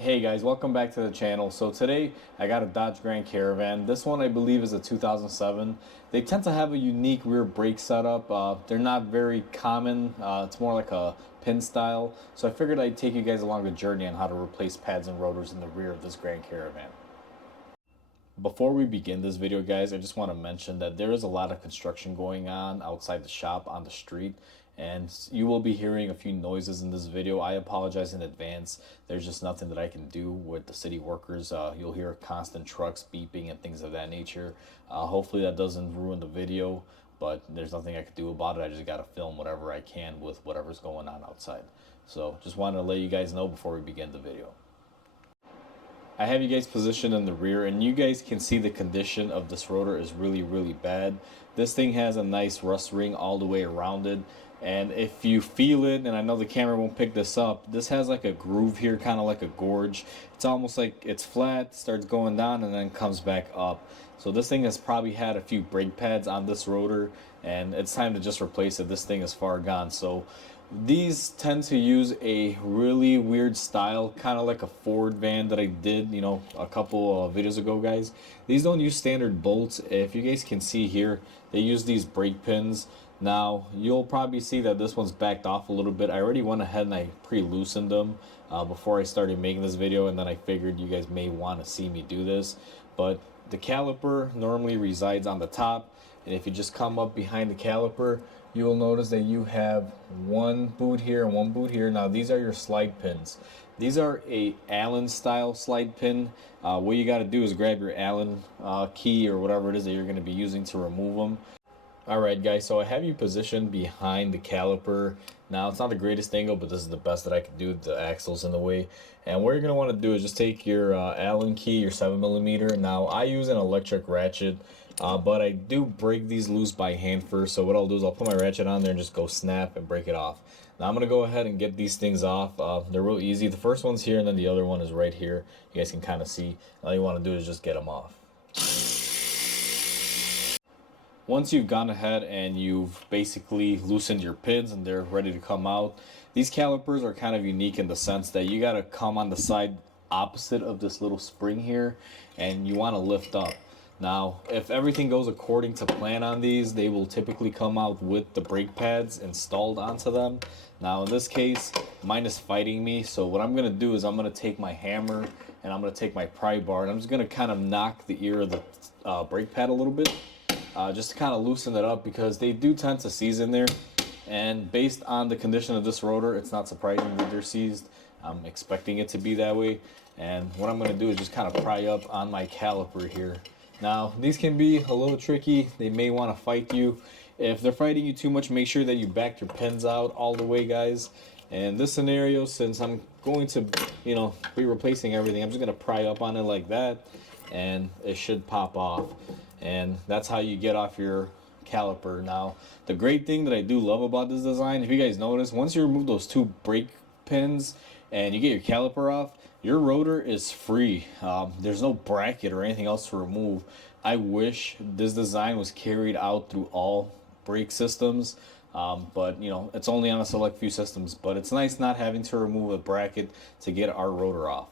Hey guys, welcome back to the channel. So today I got a Dodge Grand Caravan. This one I believe is a 2007. They tend to have a unique rear brake setup. They're not very common. It's more like a pin style. So I figured I'd take you guys along the journey on how to replace pads and rotors in the rear of this Grand Caravan. Before we begin this video, guys, I just want to mention that there is a lot of construction going on outside the shop on the street, and you will be hearing a few noises in this video. I apologize in advance. There's just nothing that I can do with the city workers. You'll hear constant trucks beeping and things of that nature. Hopefully that doesn't ruin the video, but there's nothing I could do about it. I just got to film whatever I can with whatever's going on outside. So just wanted to let you guys know before we begin the video. I have you guys positioned in the rear, and you guys can see the condition of this rotor is really bad. This thing has a nice rust ring all the way around it, and if you feel it, and I know the camera won't pick this up, this has like a groove here, kind of like a gorge. It's almost like it's flat, starts going down, and then comes back up. So this thing has probably had a few brake pads on this rotor, and it's time to just replace it. This thing is far gone. So these tend to use a really weird style, kind of like a Ford van that I did, a couple of videos ago, guys. These don't use standard bolts. If you guys can see here, they use these brake pins. Now, you'll probably see that this one's backed off a little bit. I already went ahead and I pre-loosened them before I started making this video, and then I figured you guys may want to see me do this. But the caliper normally resides on the top, and if you just come up behind the caliper, you will notice that you have one boot here and one boot here. Now these are your slide pins. These are a Allen style slide pin. What you got to do is grab your Allen key or whatever it is that you're going to be using to remove them. Alright guys, so I have you positioned behind the caliper. Now it's not the greatest angle, but this is the best that I can do. The axle's in the way. And what you're going to want to do is just take your Allen key, your 7mm. Now I use an electric ratchet, but I do break these loose by hand first. So what I'll do is I'll put my ratchet on there and just go snap and break it off. Now I'm going to go ahead and get these things off. They're real easy. The first one's here and then the other one is right here. You guys can kind of see. All you want to do is just get them off. Once you've gone ahead and you've basically loosened your pins and they're ready to come out, these calipers are kind of unique in the sense that you got to come on the side opposite of this little spring here, and you want to lift up. Now, if everything goes according to plan on these, they will typically come out with the brake pads installed onto them. Now, in this case, mine is fighting me, so what I'm going to do is I'm going to take my hammer and I'm going to take my pry bar, and I'm just going to kind of knock the ear of the brake pad a little bit. Just to kind of loosen it up, because they do tend to seize in there, and based on the condition of this rotor, it's not surprising that they're seized. I'm expecting it to be that way, and what I'm going to do is just kind of pry up on my caliper here. Now these can be a little tricky. They may want to fight you. If they're fighting you too much, make sure that you back your pins out all the way, guys. And this scenario, since I'm going to be replacing everything, I'm just going to pry up on it like that, and it should pop off. And that's how you get off your caliper. Now, the great thing that I do love about this design, if you guys notice, once you remove those two brake pins and you get your caliper off, your rotor is free. There's no bracket or anything else to remove. I wish this design was carried out through all brake systems, but it's only on a select few systems. But it's nice not having to remove a bracket to get our rotor off.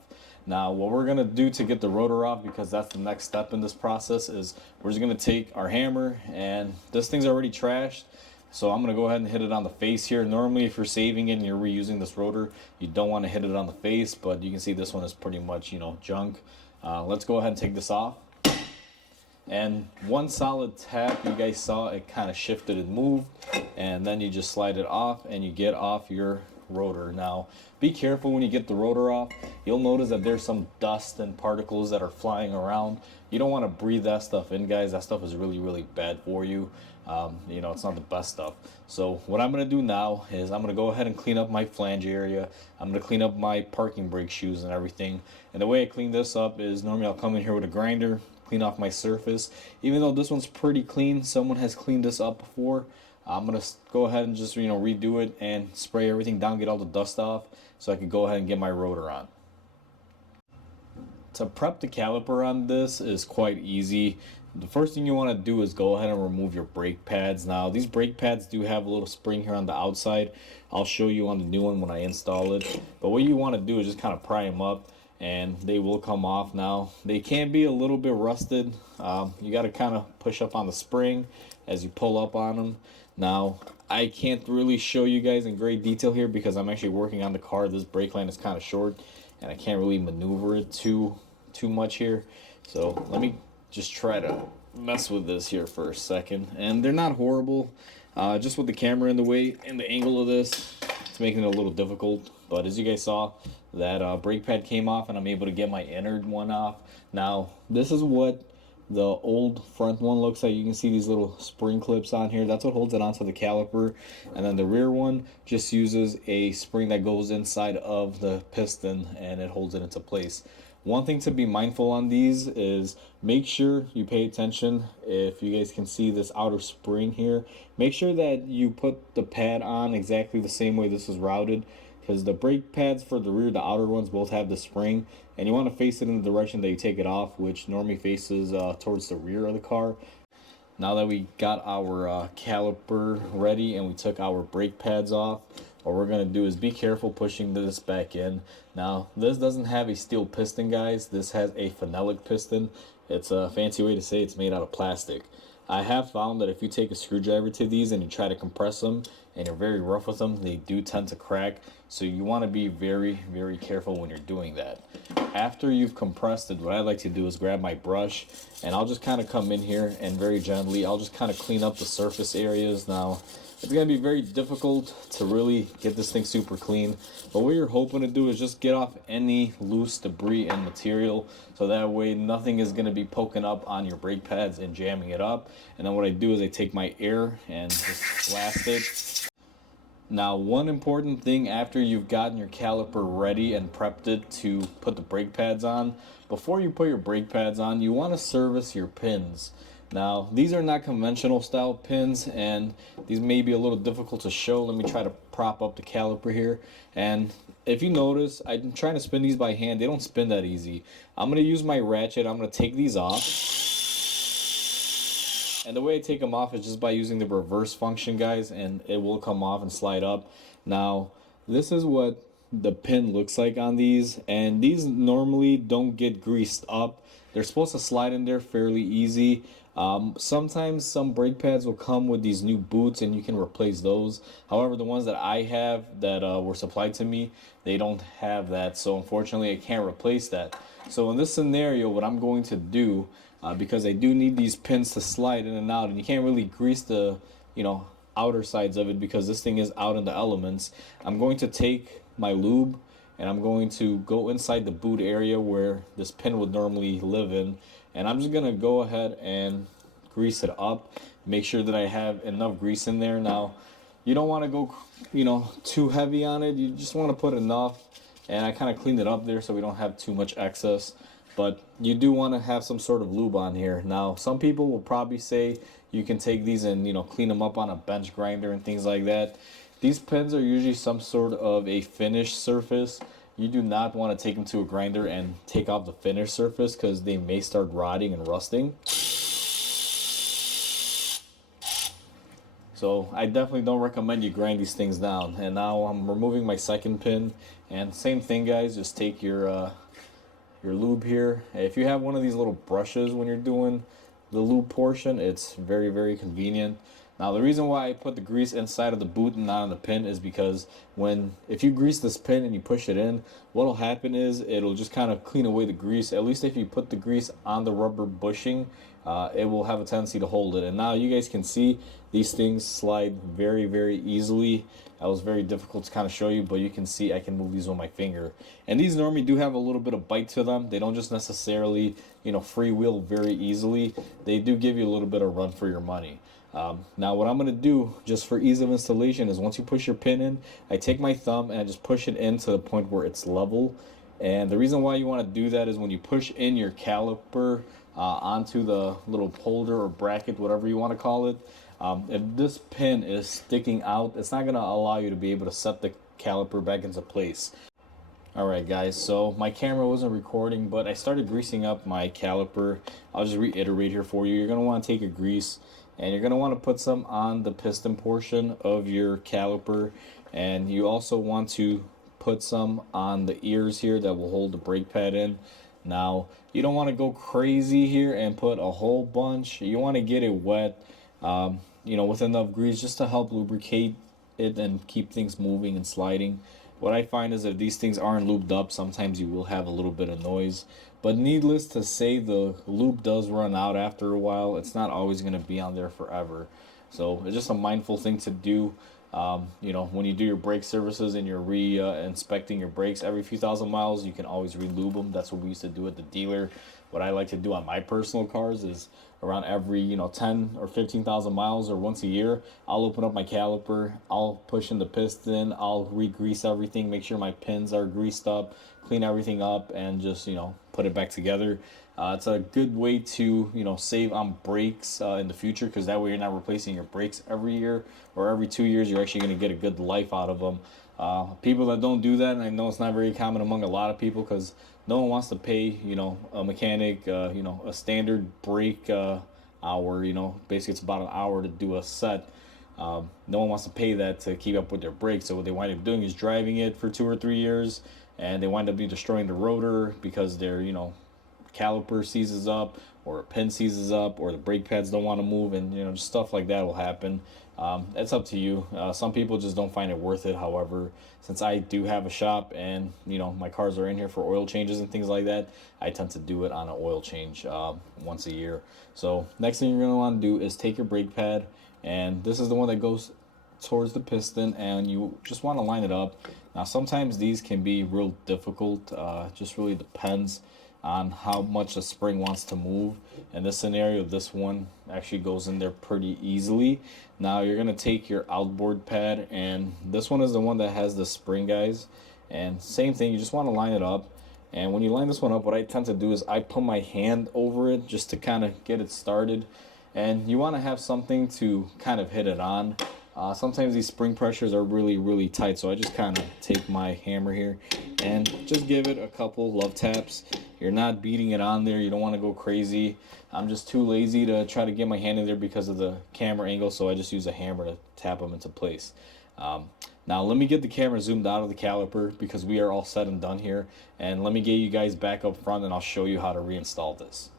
Now, what we're going to do to get the rotor off, because that's the next step in this process, is we're just going to take our hammer, and this thing's already trashed, so I'm going to go ahead and hit it on the face here. Normally, if you're saving it and you're reusing this rotor, you don't want to hit it on the face, but you can see this one is pretty much, junk. Let's go ahead and take this off. And one solid tap, you guys saw it kind of shifted and moved, and then you just slide it off and you get off your rotor. Now be careful when you get the rotor off. You'll notice that there's some dust and particles that are flying around. You don't want to breathe that stuff in, guys. That stuff is really bad for you. It's not the best stuff. So what I'm going to do now is I'm going to go ahead and clean up my flange area. I'm going to clean up my parking brake shoes and everything. And the way I clean this up is normally I'll come in here with a grinder, clean off my surface. Even though this one's pretty clean, someone has cleaned this up before. I'm going to go ahead and just redo it and spray everything down, get all the dust off, so I can go ahead and get my rotor on. To prep the caliper on this is quite easy. The first thing you want to do is go ahead and remove your brake pads. Now these brake pads do have a little spring here on the outside. I'll show you on the new one when I install it. But what you want to do is just kind of pry them up. and they will come off. Now they can be a little bit rusted. You got to kind of push up on the spring as you pull up on them. Now I can't really show you guys in great detail here because I'm actually working on the car. This brake line is kind of short and I can't really maneuver it too much here. So let me just try to mess with this here for a second. And they're not horrible, just with the camera in the way and the angle of this, it's making it a little difficult. But as you guys saw, that brake pad came off and I'm able to get my innard one off. Now this is what the old front one looks like. You can see these little spring clips on here. That's what holds it onto the caliper. And then the rear one just uses a spring that goes inside of the piston and it holds it into place. One thing to be mindful on these is make sure you pay attention. If you guys can see this outer spring here, make sure that you put the pad on exactly the same way this is routed, because the brake pads for the rear, the outer ones, both have the spring, and you want to face it in the direction that you take it off, which normally faces towards the rear of the car. Now that we got our caliper ready and we took our brake pads off, what we're going to do is be careful pushing this back in. Now this doesn't have a steel piston, guys. This has a phenolic piston. It's a fancy way to say it's made out of plastic. I have found that if you take a screwdriver to these and you try to compress them and you're very rough with them, they do tend to crack. So you want to be very, very careful when you're doing that. After you've compressed it, what I like to do is grab my brush and I'll just kind of come in here and very gently, I'll just kind of clean up the surface areas. Now, it's going to be very difficult to really get this thing super clean, but what you're hoping to do is just get off any loose debris and material, so that way nothing is going to be poking up on your brake pads and jamming it up. And then what I do is I take my air and just blast it. Now, one important thing after you've gotten your caliper ready and prepped it to put the brake pads on, before you put your brake pads on, you want to service your pins. Now, these are not conventional style pins, and these may be a little difficult to show. Let me try to prop up the caliper here. And if you notice, I'm trying to spin these by hand. They don't spin that easy. I'm going to use my ratchet. I'm going to take these off. And the way I take them off is just by using the reverse function, guys, and it will come off and slide up. Now, this is what the pin looks like on these, and these normally don't get greased up. They're supposed to slide in there fairly easy. Sometimes some brake pads will come with these new boots and you can replace those. However, the ones that I have that were supplied to me, they don't have that. So unfortunately, I can't replace that. So in this scenario, what I'm going to do, because I do need these pins to slide in and out, and you can't really grease the, outer sides of it because this thing is out in the elements, I'm going to take my lube and I'm going to go inside the boot area where this pin would normally live in, and I'm just gonna go ahead and grease it up, make sure that I have enough grease in there. Now, you don't want to go too heavy on it, you just want to put enough, and I kind of cleaned it up there so we don't have too much excess. But you do want to have some sort of lube on here. Now, some people will probably say you can take these and clean them up on a bench grinder and things like that. These pins are usually some sort of a finished surface. You do not want to take them to a grinder and take off the finished surface because they may start rotting and rusting. So I definitely don't recommend you grind these things down. And now I'm removing my second pin, and same thing, guys, just take your lube here. If you have one of these little brushes when you're doing the lube portion, it's very, very convenient. Now, the reason why I put the grease inside of the boot and not on the pin is because if you grease this pin and you push it in, what'll happen is it'll just kind of clean away the grease. At least if you put the grease on the rubber bushing, it will have a tendency to hold it. And now you guys can see these things slide very, very easily. That was very difficult to kind of show you, but you can see I can move these with my finger. And these normally do have a little bit of bite to them. They don't just necessarily, freewheel very easily. They do give you a little bit of run for your money. Now what I'm going to do just for ease of installation is once you push your pin in, I take my thumb and I just push it in to the point where it's level. And the reason why you want to do that is when you push in your caliper onto the little holder or bracket, whatever you want to call it, if this pin is sticking out, it's not going to allow you to be able to set the caliper back into place. Alright guys, so my camera wasn't recording, but I started greasing up my caliper. I'll just reiterate here for you. You're going to want to take a grease and you're going to want to put some on the piston portion of your caliper, and you also want to put some on the ears here that will hold the brake pad in. Now, you don't want to go crazy here and put a whole bunch. You want to get it wet, with enough grease just to help lubricate it and keep things moving and sliding. What I find is if these things aren't lubed up, sometimes you will have a little bit of noise. But needless to say, the lube does run out after a while. It's not always going to be on there forever. So it's just a mindful thing to do. When you do your brake services and you're inspecting your brakes every few thousand miles, you can always re-lube them. That's what we used to do at the dealer. What I like to do on my personal cars is around every 10 or 15,000 miles or once a year, I'll open up my caliper, I'll push in the piston, I'll re-grease everything, make sure my pins are greased up, clean everything up, and just put it back together. It's a good way to save on brakes in the future, because that way you're not replacing your brakes every year or every 2 years. You're actually going to get a good life out of them. People that don't do that, and I know it's not very common among a lot of people, because no one wants to pay a mechanic a standard brake hour. Basically it's about an hour to do a set. No one wants to pay that to keep up with their brakes. So what they wind up doing is driving it for 2 or 3 years, and they wind up destroying the rotor because their caliper seizes up, or a pin seizes up, or the brake pads don't want to move, and just stuff like that will happen. It's up to you. Some people just don't find it worth it. However, since I do have a shop and my cars are in here for oil changes and things like that, I tend to do it on an oil change once a year. So next thing you're going to want to do is take your brake pad, and this is the one that goes towards the piston, and you just want to line it up. Now sometimes these can be real difficult. Just really depends on how much the spring wants to move. In this scenario, this one actually goes in there pretty easily. Now you're going to take your outboard pad, and this one is the one that has the spring, guys. And same thing, you just want to line it up. And when you line this one up, what I tend to do is I put my hand over it just to kind of get it started. And you want to have something to kind of hit it on. Sometimes these spring pressures are really, really tight, so I just kind of take my hammer here and just give it a couple love taps. You're not beating it on there. You don't want to go crazy. I'm just too lazy to try to get my hand in there because of the camera angle, so I just use a hammer to tap them into place. Now let me get the camera zoomed out of the caliper because we are all set and done here, and let me get you guys back up front and I'll show you how to reinstall this.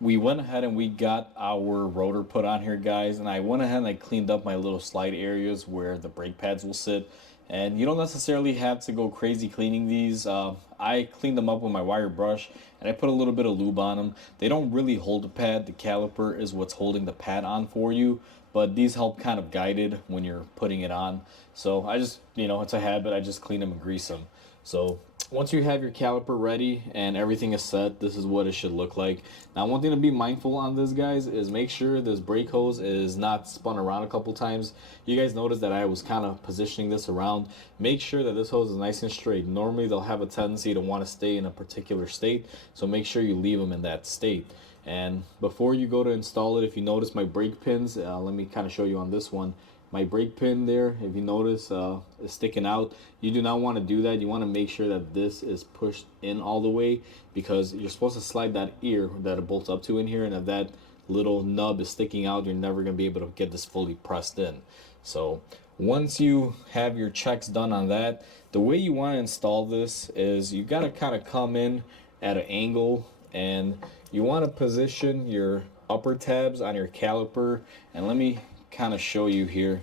We went ahead and we got our rotor put on here, guys, and I went ahead and I cleaned up my little slide areas where the brake pads will sit. And you don't necessarily have to go crazy cleaning these. I cleaned them up with my wire brush, and I put a little bit of lube on them. They don't really hold the pad. The caliper is what's holding the pad on for you, but these help kind of guide it when you're putting it on. So I just, it's a habit. I just clean them and grease them. So once you have your caliper ready and everything is set, this is what it should look like. Now, one thing to be mindful on this, guys, is make sure this brake hose is not spun around a couple times. You guys noticed that I was kind of positioning this around. Make sure that this hose is nice and straight. Normally they'll have a tendency to want to stay in a particular state, so make sure you leave them in that state. And before you go to install it, if you notice my brake pins, let me kind of show you on this one. My brake pin there, if you notice, is sticking out. You do not want to do that. You want to make sure that this is pushed in all the way, because you're supposed to slide that ear that it bolts up to in here, and if that little nub is sticking out, you're never going to be able to get this fully pressed in. So once you have your checks done on that, the way you want to install this is you got to kind of come in at an angle, and you want to position your upper tabs on your caliper. And let me kind of show you here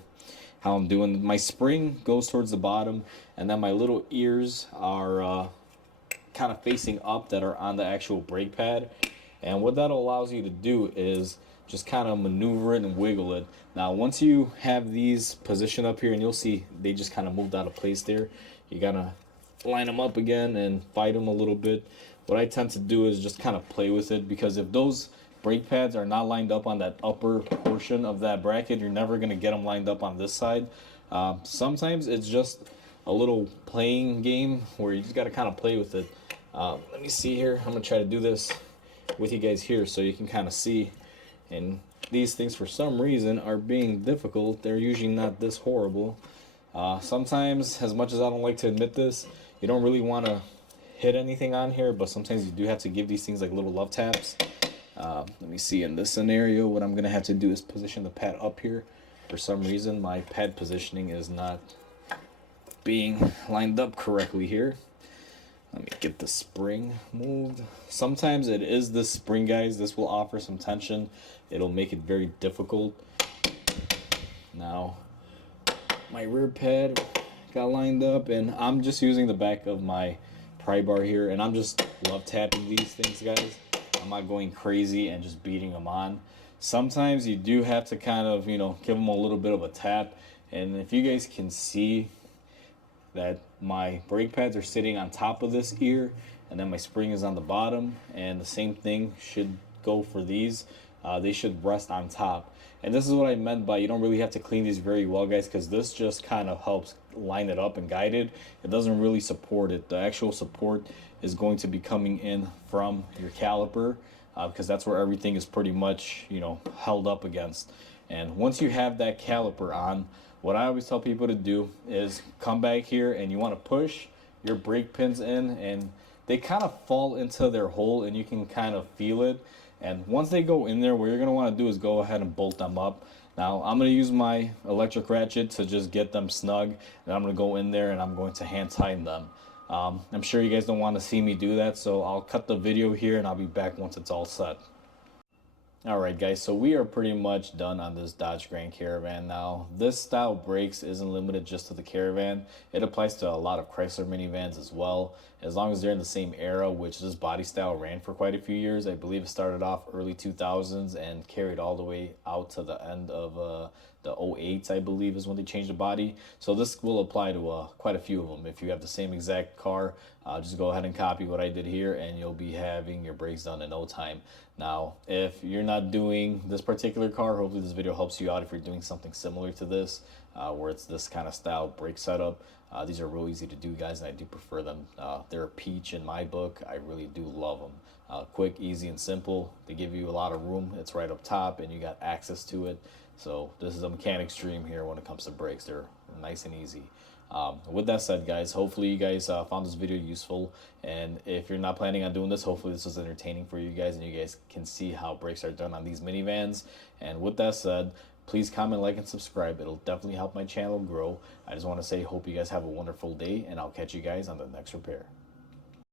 how I'm doing. My spring goes towards the bottom, and then my little ears are kind of facing up that are on the actual brake pad. And what that allows you to do is just kind of maneuver it and wiggle it. Now once you have these positioned up here, and you'll see they just kind of moved out of place there, you gotta line them up again and fight them a little bit. What I tend to do is just kind of play with it, because if those brake pads are not lined up on that upper portion of that bracket, you're never going to get them lined up on this side. Sometimes it's just a little playing game where you just got to kind of play with it. Let me see here. I'm going to try to do this with you guys here so you can kind of see. And these things, for some reason, are being difficult. They're usually not this horrible. Sometimes, as much as I don't like to admit this, you don't really want to hit anything on here, but sometimes you do have to give these things like little love taps. Let me see, in this scenario, what I'm going to have to do is position the pad up here. For some reason, my pad positioning is not being lined up correctly here. Let me get the spring moved. Sometimes it is this spring, guys. This will offer some tension. It'll make it very difficult. Now, my rear pad got lined up, and I'm just using the back of my pry bar here, and I'm just love tapping these things, guys. I'm not going crazy and just beating them on. Sometimes you do have to kind of, you know, give them a little bit of a tap. And if you guys can see that my brake pads are sitting on top of this ear, and then my spring is on the bottom, and the same thing should go for these. They should rest on top. And this is what I meant by you don't really have to clean these very well, guys, because this just kind of helps line it up and guide it. It doesn't really support it. The actual support is going to be coming in from your caliper, because that's where everything is pretty much, you know, held up against. And once you have that caliper on, what I always tell people to do is come back here, and you want to push your brake pins in, and they kind of fall into their hole, and you can kind of feel it. And once they go in there, what you're going to want to do is go ahead and bolt them up. Now, I'm going to use my electric ratchet to just get them snug, and I'm going to go in there and I'm going to hand tighten them. I'm sure you guys don't want to see me do that, so I'll cut the video here and I'll be back once it's all set. Alright guys, so we are pretty much done on this Dodge Grand Caravan. Now, this style brakes isn't limited just to the Caravan. It applies to a lot of Chrysler minivans as well, as long as they're in the same era, which this body style ran for quite a few years. I believe it started off early 2000s and carried all the way out to the end of the 08s, I believe, is when they changed the body. So this will apply to quite a few of them. If you have the same exact car, just go ahead and copy what I did here, and you'll be having your brakes done in no time. Now, if you're not doing this particular car, hopefully this video helps you out if you're doing something similar to this, where it's this kind of style brake setup. These are real easy to do, guys, and I do prefer them. They're a peach in my book. I really do love them. Quick, easy, and simple. They give you a lot of room. It's right up top, and you got access to it. So this is a mechanic's dream here when it comes to brakes. They're nice and easy. With that said, guys, hopefully you guys found this video useful, and if you're not planning on doing this, hopefully this was entertaining for you guys and you guys can see how brakes are done on these minivans. And with that said, please comment, like, and subscribe. It'll definitely help my channel grow. I just want to say hope you guys have a wonderful day, and I'll catch you guys on the next repair.